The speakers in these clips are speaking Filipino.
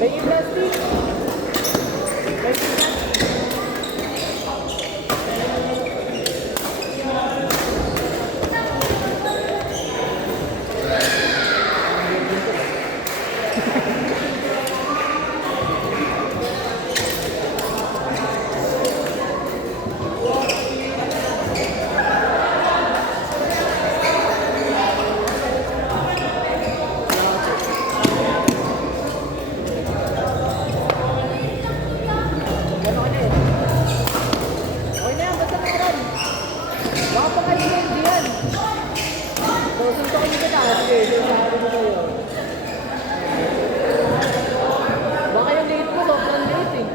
May plastic. May plastic. Baka yung late mo, sobrang late eh.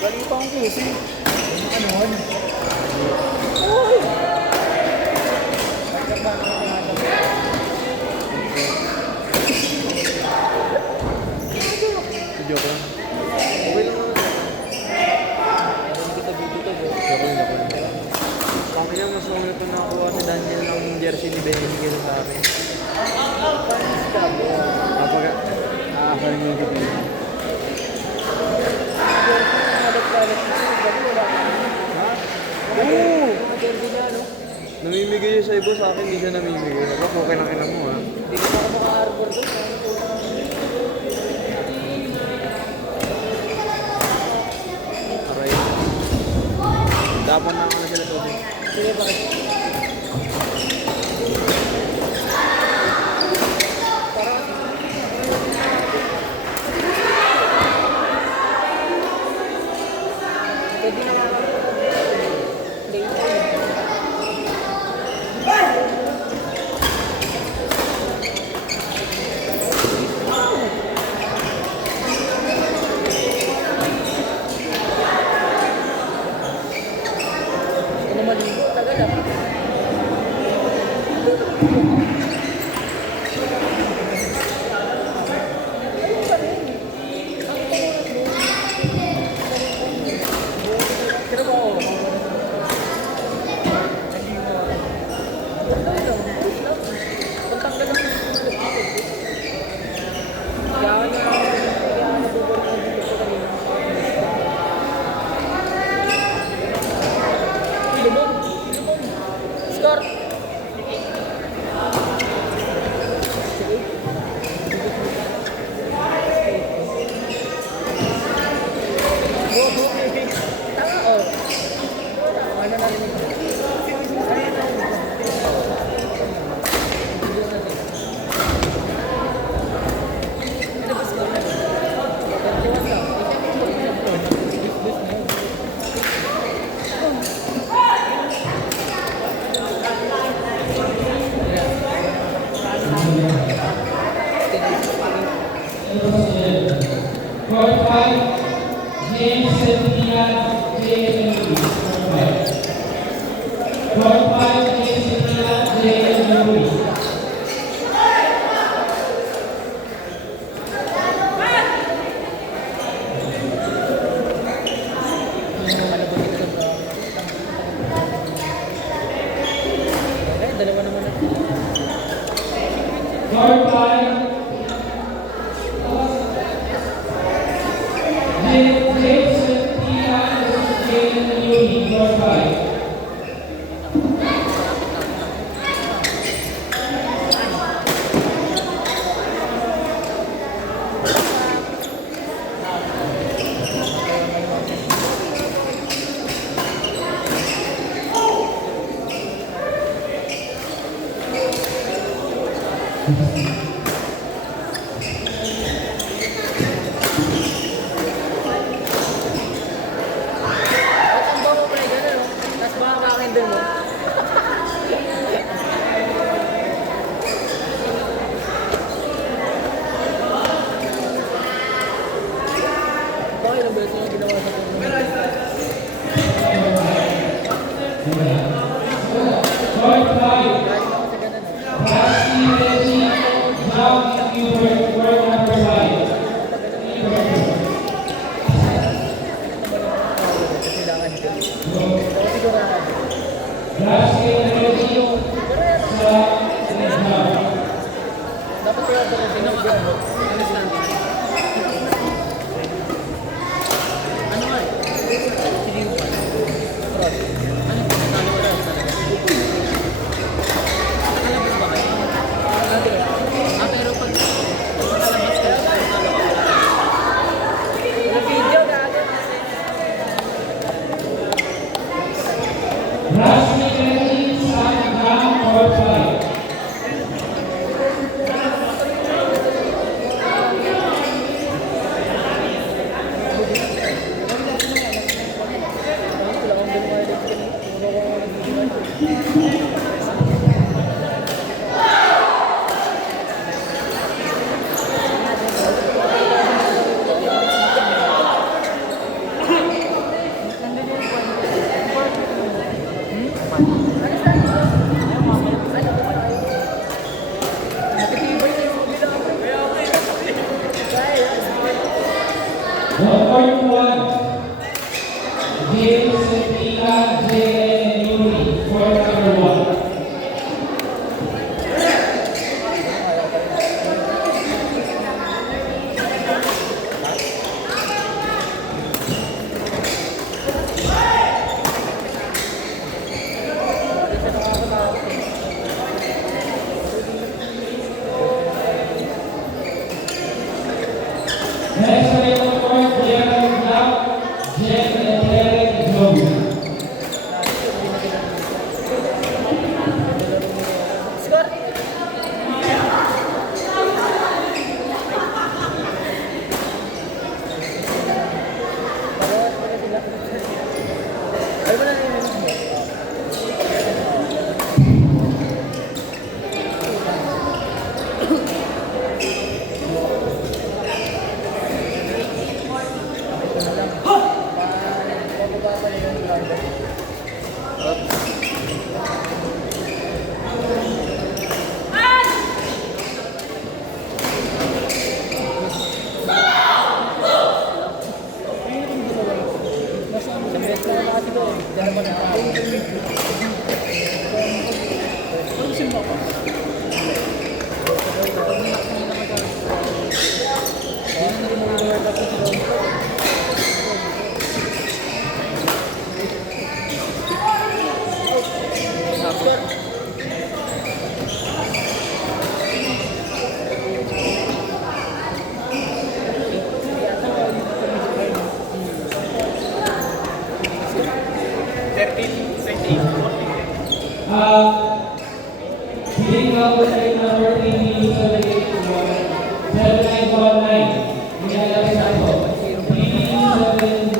Galing pa ang QC. Ano? Uy! Video ko. Okay lang naman. Meron kita video to. Okay na. Kami yung mas ulit na nakuha ni Daniel ng jersey ni Benigil sa akin. Kapag aakal niyo dito. Namimigay yung sa ibo sa akin, hindi siya namimigay. Ako, okay lang mo ha. Hindi ko pa maka-arbor doon. Aray. Dapat na ako na sila tubig. Sige, bakit? Pwede na Pero ba ako? Score! Tama o. Ano na rin ito? Court 5, James Sentina, JMU. Court 5, James Sentina, JMU. Dalawa naman na. Court 5, James Sentina, JMU. Court 5. Ang bango pala gano'n, no? Tapos baka kakindol mo. Baka ilang beses yung ginawa sa tournament. Court 5, Galing ako sa ganun, eh. Rusty Reggie, John Hubert, court number 5. Kasi lakad ko. Pero sigurado. Rusty Reggie, John. Dapat kaya ito rin ano? Understand? Ano nga eh? Sige mo pa. Cross. Ano? Talo ka lang talaga. Nakalabas ba kayo? Pero pag nakalabas ka, talo ka. Wala video gago. Rusty Reggie, Sam Brown, court 5. Wala akong gumawa ulit. Wala akong Nakitibay na yung mobile ako. Kaya. Court 1, James Sentina, JMU. Court number 1. Next on the court, Jeremy Black, Jen and Derek Jones. Score! Bawas pala sila. Ay, wala na yung minutes mo. Ito na lang. Bababa pa rin yung number. Best na naman kasi doon. Diyan naman ako. Ano simba ko? Being number 8, number 18, 7919. Nilalagay sa ito. BB 71.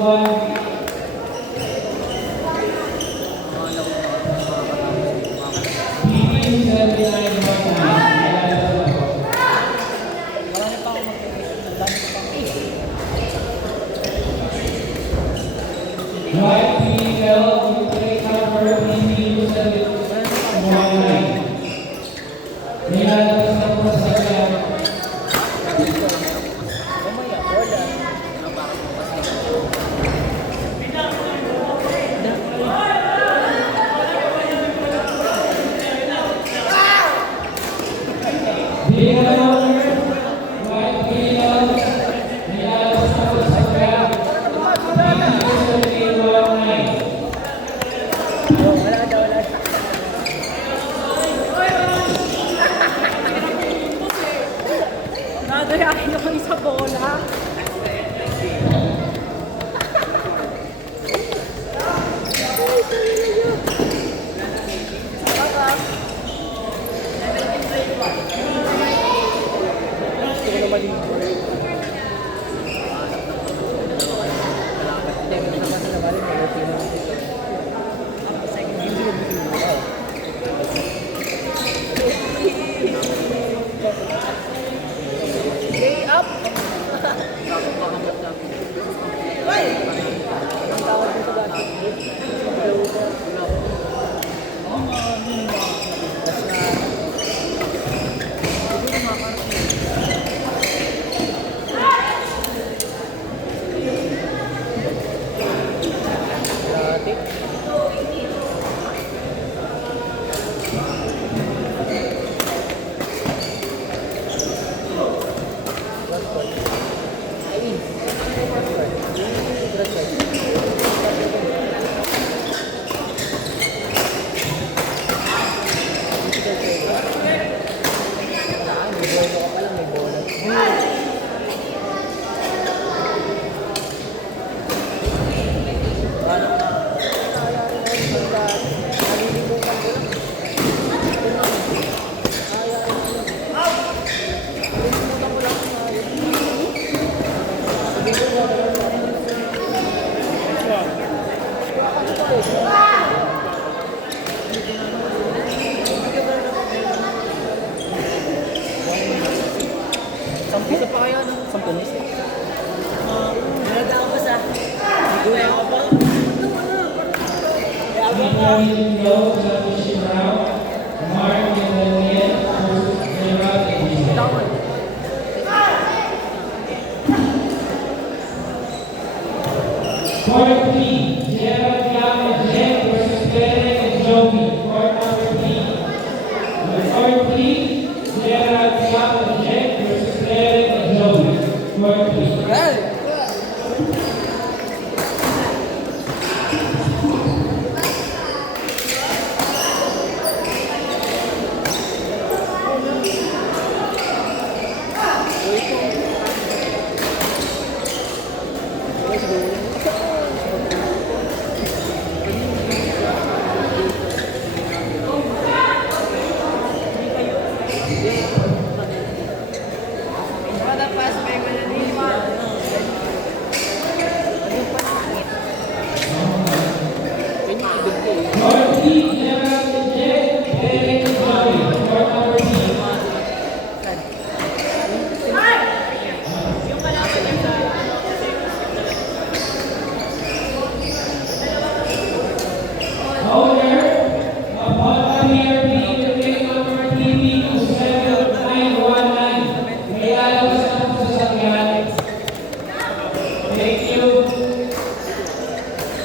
BB 7919. Marami pa ako Right PL, plate number BB 7919. Nilalagay sa ito sa kanya. Nagayakin ako sa bola. Way up! Ang tawag mo sa dati. Sampu pa kaya, no? Sampu na siya. Nilagyan ko sa... Gawin ako ba? Court P, Gerald Gamma Jen versus Derek and Joey. Court number P. Court P, Gerald Gamma Jen versus Derek and Joey. Court P.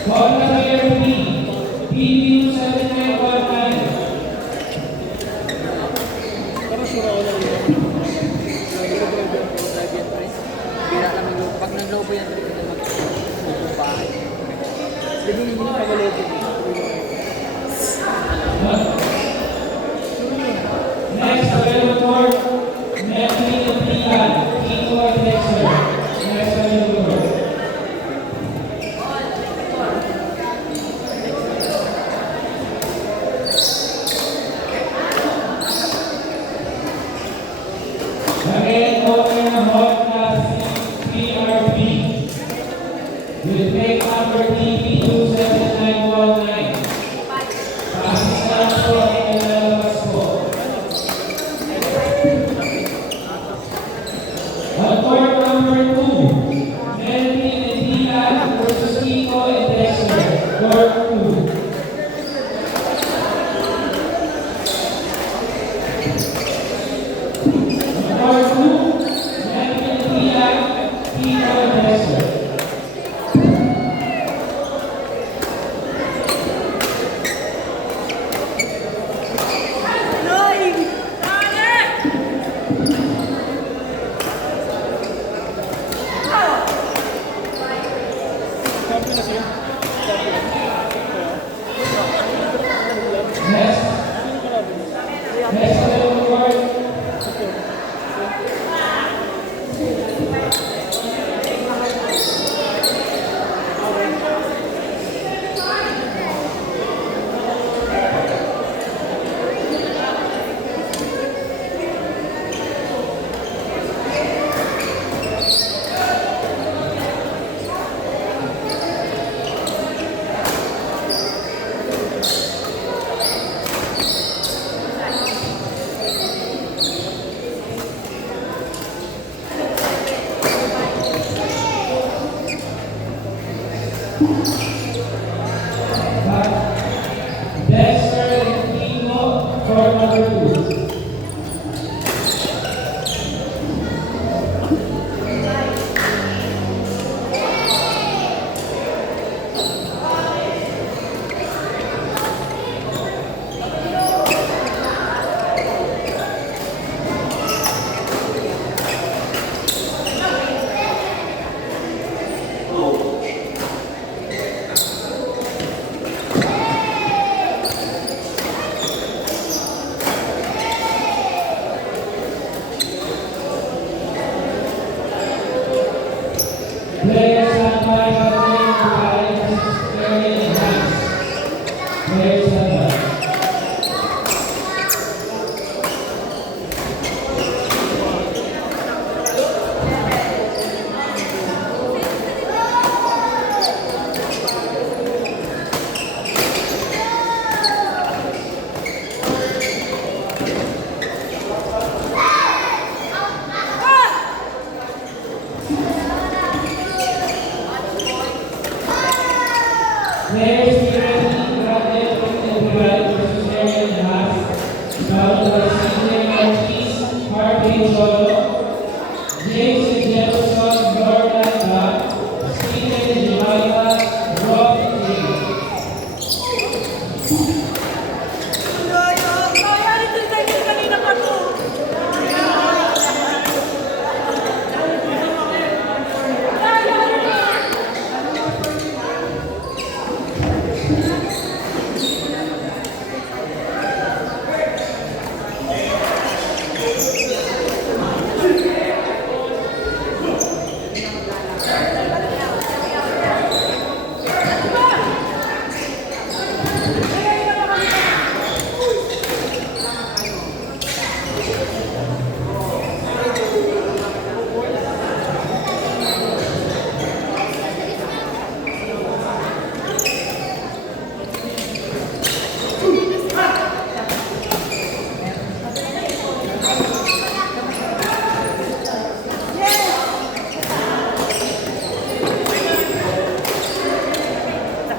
Call number 3, PBU 7919. Parang sura ko lang yun. Drive yan, pre. Bira lang mag pag nag-lobo yan, pre, hindi mag-bahay. Hindi mo nagkakalobo. Next, available court, Medley Napilan, Kiko Dexter. Next, available court. Again, open the hot PRP. Will take number TP 27919. Pakistan po ay nilalabas po. On court number 2, Melvin and Dian versus Kiko and Dexter. Court 2. Court 2, Melvin and Dian, Kiko and Dexter. Next, available court. Dexter and Kiko, court number 2. Players stand by for playing to area and hands. Players stand by. Players be ready, Radek and Ibrahim versus area and half. Bound by CJ Ortiz, Harvey Solo, James Jefferson, Jordan Bach, Steven Jemima, Rob James.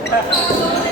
Ha ha!